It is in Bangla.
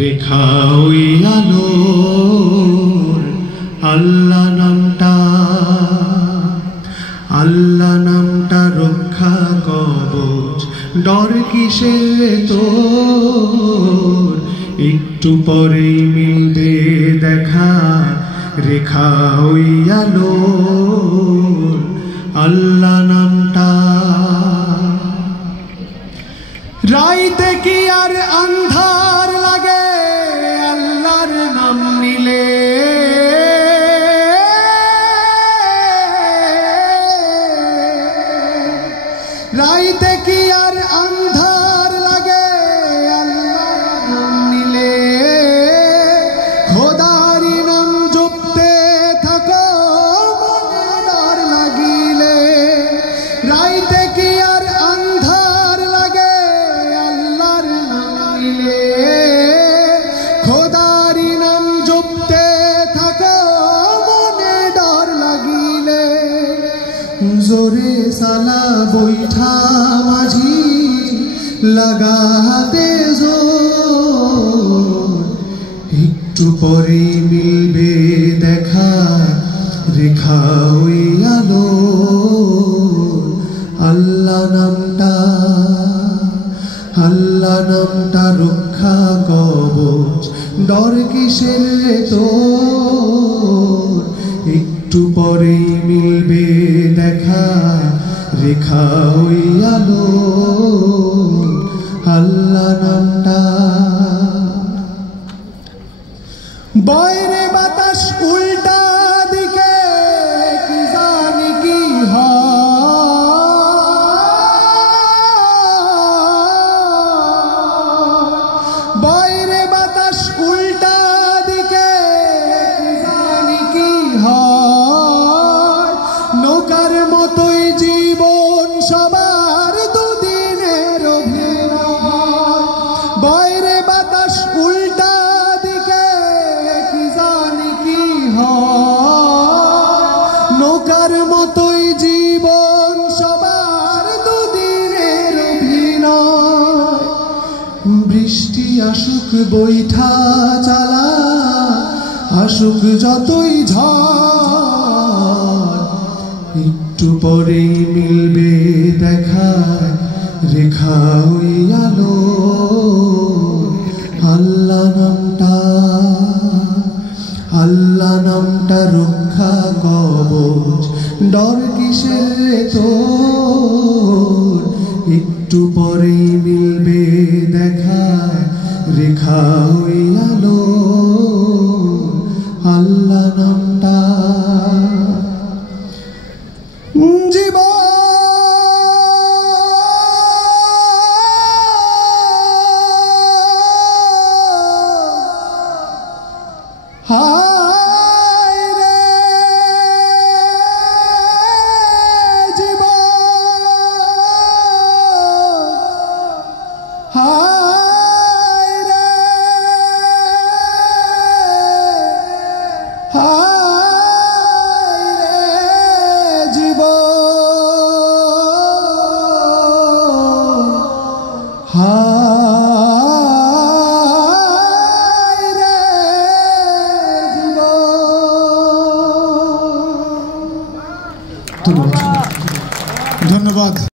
রেখা ওই আলোর আল্লাহ নামটা রক্ষা কবচ, ডর কিসের তোর? একটু পরেই মিলবে দেখা, রেখা ওই আলোর আল্লাহ নামটা। রাইতে কি আর আন্ধার লাগে আল্লাহর নাম নিলে? রাইতে কি আর আন্ধার লাগে আল্লাহর নাম নিলে? খোদারি নাম জপতে থাকো মনে ডর লাগিলে। রাইতে কি আর আন্ধার লাগে আল্লাহর নাম নিলে? খোদারি নাম জপতে থাকো মনে ডর লাগিলে। জোরে সালা বৈঠা মাঝি লাগাতে জোর, একটু পরে মিলবে দেখা, রেখা ওই আলো আল্লাহ নামটা রক্ষা কবচ, ডর কিসের তোর? একটু পরে মিলবে দেখা, রেখা ওই আলো আল্লাহ নামটা। বাইরে বাতাস উল্টা দিকে কি জানি কি হয়। বাইরে বাতাস উল্টা দিকে কি জানি কি হয়। নৌকার মতোই জীবন সবার দুদিনের অভিনয়। বাইরে বাতাস উল্টা দিকে কি জানি কি হয়। নৌকার মতোই জীবন সবার দুদিনের অভিনয়। বৃষ্টি আসুক বৈঠা চালা, আসুক যতই ঝড়, একটু পরেই মিলবে দেখা, রেখা ওই আলো আল্লাহ নামটা রক্ষা কবচ, ডর কিসের তোর? একটু পরেই মিলবে দেখা, রেখা ওই আলো আল্লাহ নামটা। জীবন হায় রে জীবন, হায় রে হায় রে জীবন, হায়।